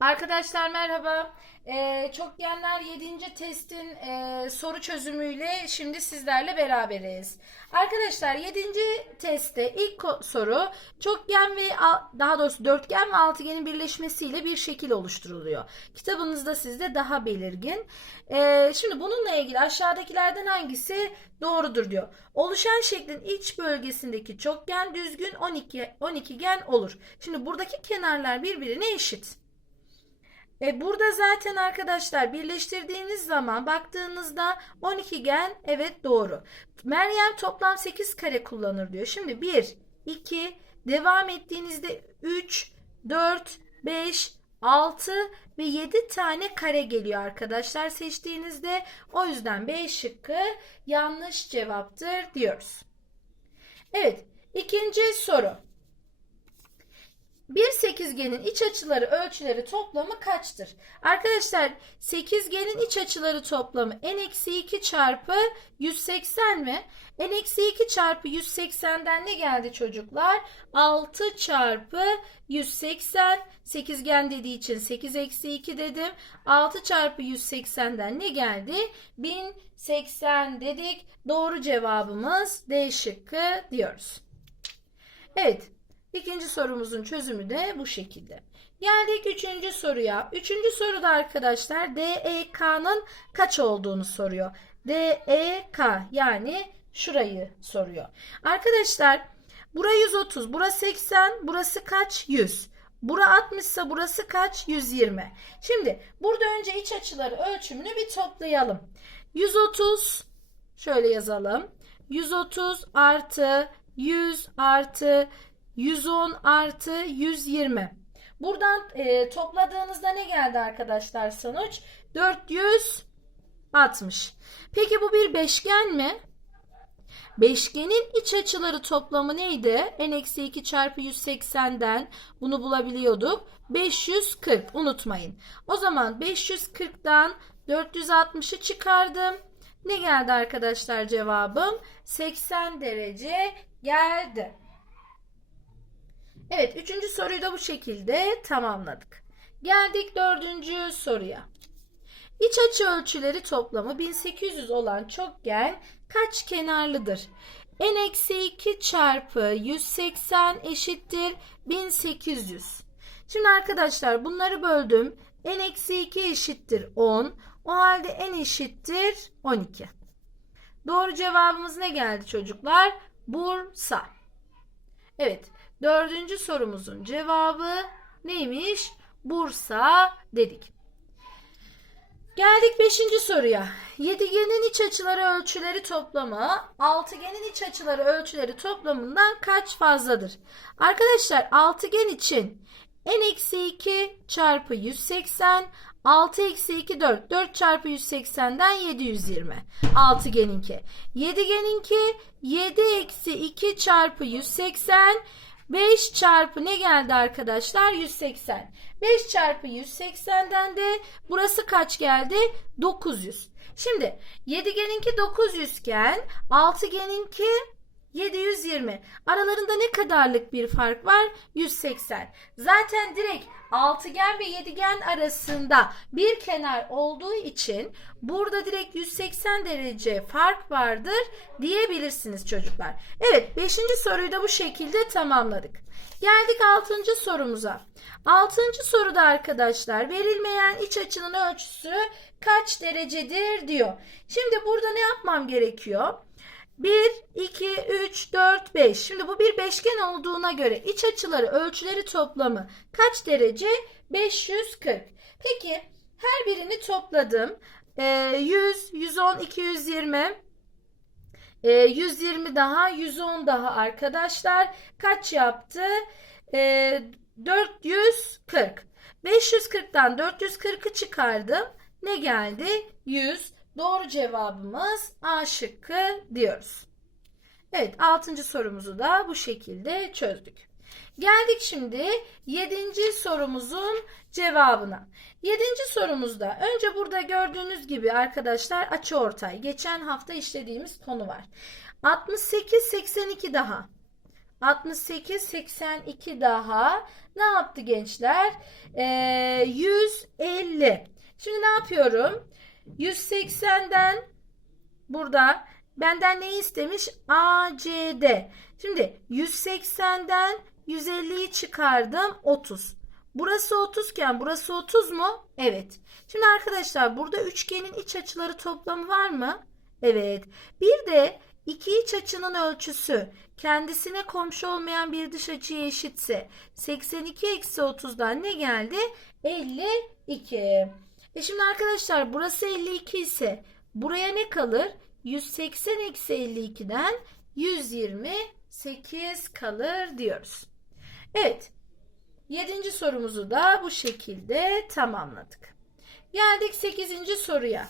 Arkadaşlar merhaba. Ee, çokgenler 7. testin e, soru çözümüyle şimdi sizlerle beraberiz. Arkadaşlar 7. testte ilk soru çokgen ve al- daha doğrusu dörtgen ve altıgenin birleşmesiyle bir şekil oluşturuluyor. Kitabınızda sizde daha belirgin. Ee, şimdi bununla ilgili aşağıdakilerden hangisi doğrudur diyor. Oluşan şeklin iç bölgesindeki çokgen düzgün 12 12 gen olur. Şimdi buradaki kenarlar birbirine eşit. E burada zaten arkadaşlar birleştirdiğiniz zaman baktığınızda 12 gen evet doğru. Meryem toplam 8 kare kullanır diyor. Şimdi 1, 2, devam ettiğinizde 3, 4, 5, 6 ve 7 tane kare geliyor arkadaşlar seçtiğinizde. O yüzden B şıkkı yanlış cevaptır diyoruz. Evet ikinci soru. Bir sekizgenin iç açıları ölçüleri toplamı kaçtır? Arkadaşlar sekizgenin iç açıları toplamı n-2 çarpı 180 mi? n-2 çarpı 180'den ne geldi çocuklar? 6 çarpı 180 sekizgen dediği için 8 eksi 2 dedim. 6 çarpı 180'den ne geldi? 1080 dedik. Doğru cevabımız D şıkkı diyoruz. Evet. İkinci sorumuzun çözümü de bu şekilde. Geldik üçüncü soruya. Üçüncü soruda arkadaşlar DEK'nın kaç olduğunu soruyor. DEK yani şurayı soruyor. Arkadaşlar bura 130, bura 80, burası kaç? 100. Bura 60 ise burası kaç? 120. Şimdi burada önce iç açıları ölçümünü bir toplayalım. 130 şöyle yazalım. 130 artı 100 artı 110 artı 120. Buradan e, topladığınızda ne geldi arkadaşlar sonuç? 460. Peki bu bir beşgen mi? Beşgenin iç açıları toplamı neydi? n-2 çarpı 180'den bunu bulabiliyorduk. 540 unutmayın. O zaman 540'dan 460'ı çıkardım. Ne geldi arkadaşlar cevabım? 80 derece geldi. Evet, üçüncü soruyu da bu şekilde tamamladık. Geldik dördüncü soruya. İç açı ölçüleri toplamı 1800 olan çokgen kaç kenarlıdır? n-2 çarpı 180 eşittir 1800. Şimdi arkadaşlar bunları böldüm. n-2 eşittir 10. O halde n eşittir 12. Doğru cevabımız ne geldi çocuklar? Bursa. Evet. Dördüncü sorumuzun cevabı neymiş? Bursa dedik. Geldik beşinci soruya. Yedigenin iç açıları ölçüleri toplamı altıgenin iç açıları ölçüleri toplamından kaç fazladır? Arkadaşlar altıgen için n-2 çarpı 180 6 eksi 2 4. 4 çarpı 180'den 720. Altıgeninki. Yedigeninki 7 eksi 2 çarpı 180 5 çarpı ne geldi arkadaşlar? 180. 5 çarpı 180'den de burası kaç geldi? 900. Şimdi yedigeninki 900 iken altıgeninki 720. Aralarında ne kadarlık bir fark var? 180. Zaten direkt altıgen ve yedigen arasında bir kenar olduğu için burada direkt 180 derece fark vardır diyebilirsiniz çocuklar. Evet 5. soruyu da bu şekilde tamamladık. Geldik 6. sorumuza. 6. soruda arkadaşlar verilmeyen iç açının ölçüsü kaç derecedir diyor. Şimdi burada ne yapmam gerekiyor? 1, 2, 3, 4, 5. Şimdi bu bir beşgen olduğuna göre iç açıları ölçüleri toplamı kaç derece? 540. Peki her birini topladım. Ee, 100, 110, 220. Ee, 120 daha, 110 daha arkadaşlar. Kaç yaptı? Ee, 440. 540'tan 440'ı çıkardım. Ne geldi? 100. Doğru cevabımız A şıkkı diyoruz. Evet 6. sorumuzu da bu şekilde çözdük. Geldik şimdi 7. sorumuzun cevabına. 7. sorumuzda önce burada gördüğünüz gibi arkadaşlar açıortay. Geçen hafta işlediğimiz konu var. 68 82 daha. 68, 82 daha. Ne yaptı gençler? Ee, 150. Şimdi ne yapıyorum? 180'den burada benden ne istemiş? ACD. Şimdi 180'den 150'yi çıkardım 30. Burası 30 iken burası 30 mu? Evet. Şimdi arkadaşlar burada üçgenin iç açıları toplamı var mı? Evet. Bir de iki iç açının ölçüsü kendisine komşu olmayan bir dış açıya eşitse 82 eksi 30'dan ne geldi? 52. E şimdi arkadaşlar burası 52 ise buraya ne kalır? 180 eksi 52'den 128 kalır diyoruz. Evet. Yedinci sorumuzu da bu şekilde tamamladık. Geldik 8. soruya.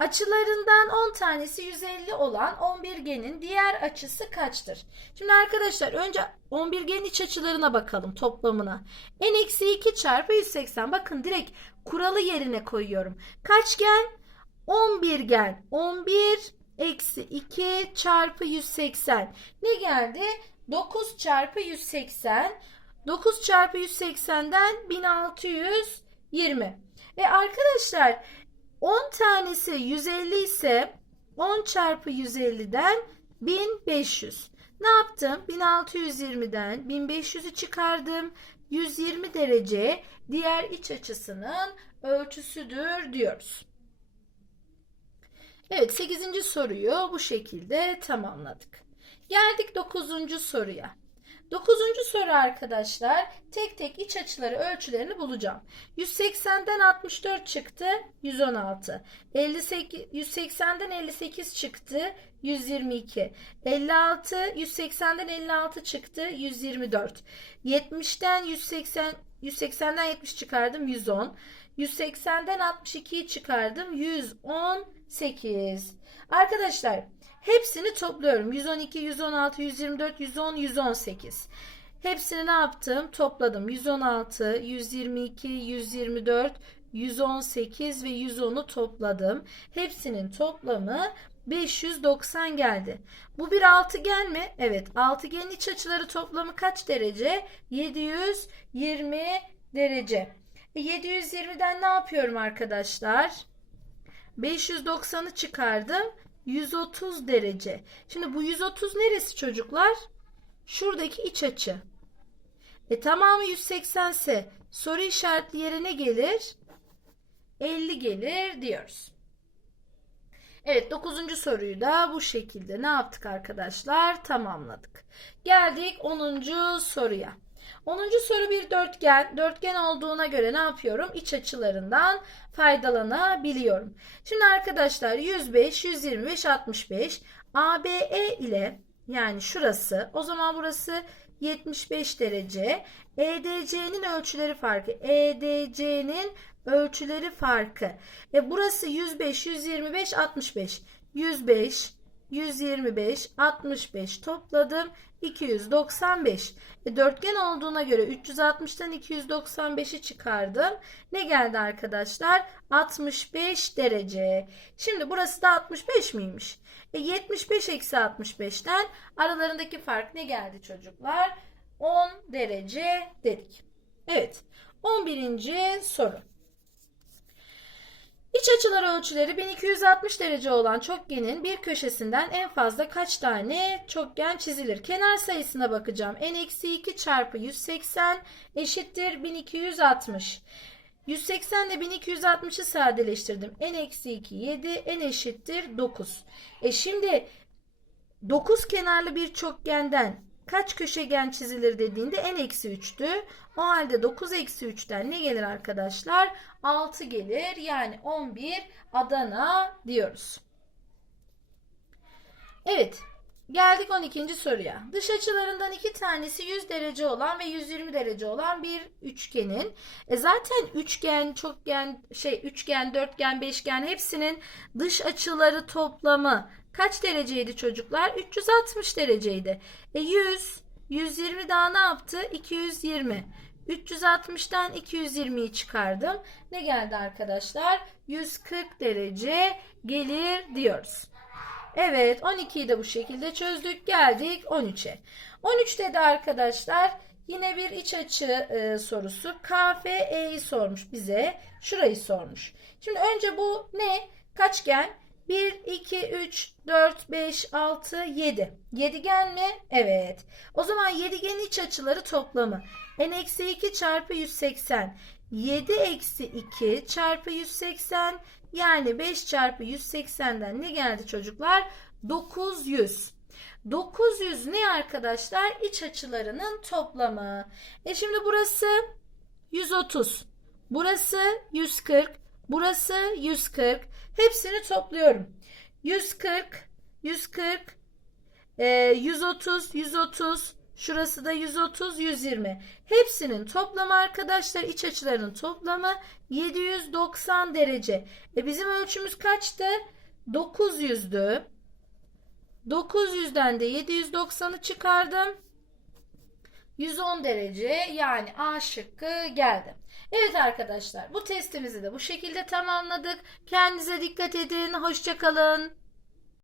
Açılarından 10 tanesi 150 olan 11genin diğer açısı kaçtır? Şimdi arkadaşlar önce 11genin iç açılarına bakalım toplamına. n-2 çarpı 180. Bakın direkt kuralı yerine koyuyorum. Kaç gen? 11 gen. 11 eksi 2 çarpı 180. Ne geldi? 9 çarpı 180. 9 çarpı 180'den 1620. E arkadaşlar 10 tanesi 150 ise 10 çarpı 150'den 1500. Ne yaptım? 1620'den 1500'ü çıkardım. 120 derece diğer iç açısının ölçüsüdür diyoruz. Evet 8. soruyu bu şekilde tamamladık. Geldik 9. soruya. Dokuzuncu soru arkadaşlar. Tek tek iç açıları ölçülerini bulacağım. 180'den 64 çıktı. 116. 58, 180'den 58 çıktı. 122. 56, 180'den 56 çıktı. 124. 70'ten 180, 180'den 70 çıkardım. 110. 180'den 62'yi çıkardım. 118. Arkadaşlar Hepsini topluyorum. 112, 116, 124, 110, 118. Hepsini ne yaptım? Topladım. 116, 122, 124, 118 ve 110'u topladım. Hepsinin toplamı 590 geldi. Bu bir altıgen mi? Evet. Altıgenin iç açıları toplamı kaç derece? 720 derece. E 720'den ne yapıyorum arkadaşlar? 590'ı çıkardım. 130 derece. Şimdi bu 130 neresi çocuklar? Şuradaki iç açı. E tamamı 180 ise soru işaretli yere ne gelir? 50 gelir diyoruz. Evet 9. soruyu da bu şekilde ne yaptık arkadaşlar? Tamamladık. Geldik 10. soruya. 10. soru bir dörtgen. Dörtgen olduğuna göre ne yapıyorum? İç açılarından faydalanabiliyorum. Şimdi arkadaşlar 105, 125, 65 ABE ile yani şurası o zaman burası 75 derece. EDC'nin ölçüleri farkı. EDC'nin ölçüleri farkı. E burası 105, 125, 65. 105, 125, 65 topladım. 295. E, dörtgen olduğuna göre 360'tan 295'i çıkardım. Ne geldi arkadaşlar? 65 derece. Şimdi burası da 65 miymiş? E, 75 eksi 65'ten aralarındaki fark ne geldi çocuklar? 10 derece dedik. Evet. 11. soru. İç açılar ölçüleri 1260 derece olan çokgenin bir köşesinden en fazla kaç tane çokgen çizilir? Kenar sayısına bakacağım. n-2 çarpı 180 eşittir 1260. 180 ile 1260'ı sadeleştirdim. n-2 7, n eşittir 9. E şimdi 9 kenarlı bir çokgenden kaç köşegen çizilir dediğinde n-3'tü. O halde 9 eksi 3'ten ne gelir arkadaşlar? 6 gelir. Yani 11 Adana diyoruz. Evet. Geldik 12. soruya. Dış açılarından iki tanesi 100 derece olan ve 120 derece olan bir üçgenin. E zaten üçgen, çokgen, şey üçgen, dörtgen, beşgen hepsinin dış açıları toplamı kaç dereceydi çocuklar? 360 dereceydi. E 100, 120 daha ne yaptı? 220. 360'tan 220'yi çıkardım. Ne geldi arkadaşlar? 140 derece gelir diyoruz. Evet 12'yi de bu şekilde çözdük. Geldik 13'e. 13'te de arkadaşlar yine bir iç açı e, sorusu. KFE'yi sormuş bize. Şurayı sormuş. Şimdi önce bu ne? Kaçgen? 1, 2, 3, 4, 5, 6, 7. Yedigen mi? Evet. O zaman yedigenin iç açıları toplamı. n-2 çarpı 180. 7 eksi 2 çarpı 180 yani 5 çarpı 180'den ne geldi çocuklar? 900. 900 ne arkadaşlar? İç açılarının toplamı. E şimdi burası 130. Burası 140. Burası 140. Hepsini topluyorum. 140, 140, e, 130, 130. Şurası da 130, 120. Hepsinin toplamı arkadaşlar iç açılarının toplamı 790 derece. E bizim ölçümüz kaçtı? 900'dü. 900'den de 790'ı çıkardım. 110 derece yani A şıkkı geldi. Evet arkadaşlar bu testimizi de bu şekilde tamamladık. Kendinize dikkat edin. Hoşçakalın.